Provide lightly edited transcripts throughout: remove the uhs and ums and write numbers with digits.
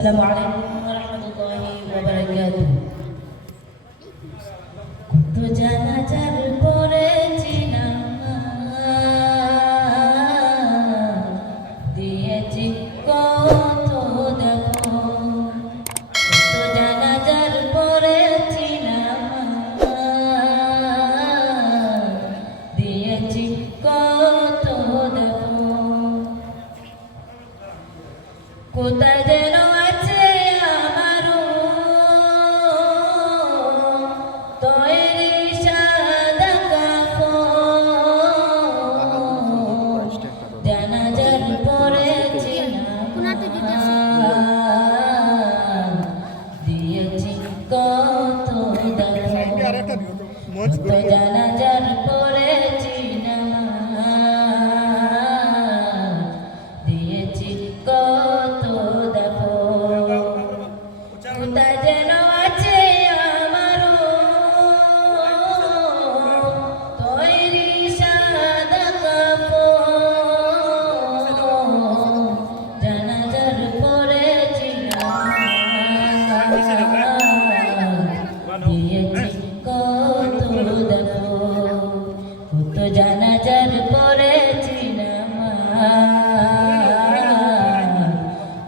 Assalamualaikum warahmatullahi wabarakatuh. কত জানাজার পড়েছি নামাজ, দিয়েছি কত দেখো। কত জানাজার পড়েছি নামাজ, দিয়েছি কত দেখো। কোথায় যেন আছে আমারও তৈরি সাদা কাফন, জানাজার পড়েছি নামাজ, দিয়েছি কত দেখো। কত জানাজার পড়েছি নামাজ, দিয়েছি কত দেখো। কোথায় যেন আছে আমারও তৈরি সাদা কাফন, জানাজার পড়েছি নামাজ, দিয়েছি কত দেখো। কত জানাজার পড়েছি নামাজ,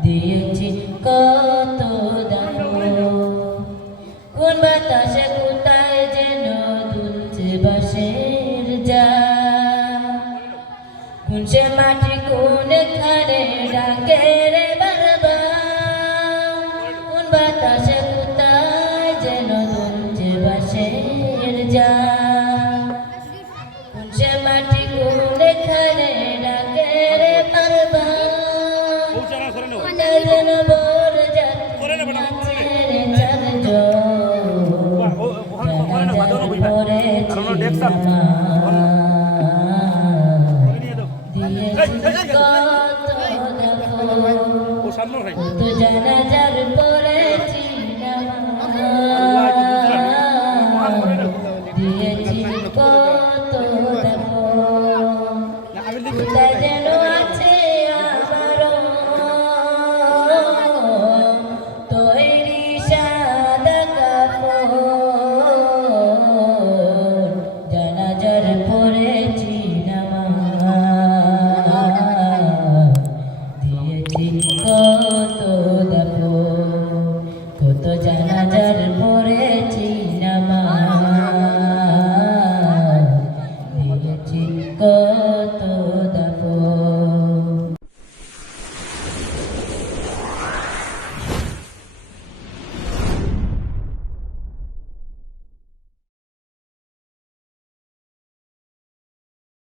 দিয়েছি কত দেখো। কোন বাতাসে কোথায় যেন দুলছে বাঁশের যা, কোন সে মাটি কোন খানে ডাকে রে বারবার। কোন বাতাসে কোথায় যেন দুলছে বাঁশের যা, কোন সে মাটি কোন খানে ডাকে রে বারবার। যেন বর যাত্রী ছেড়ে চাঁদ পড়েছি দিয়েছি কত দেখো। কত জানাজার পড়েছি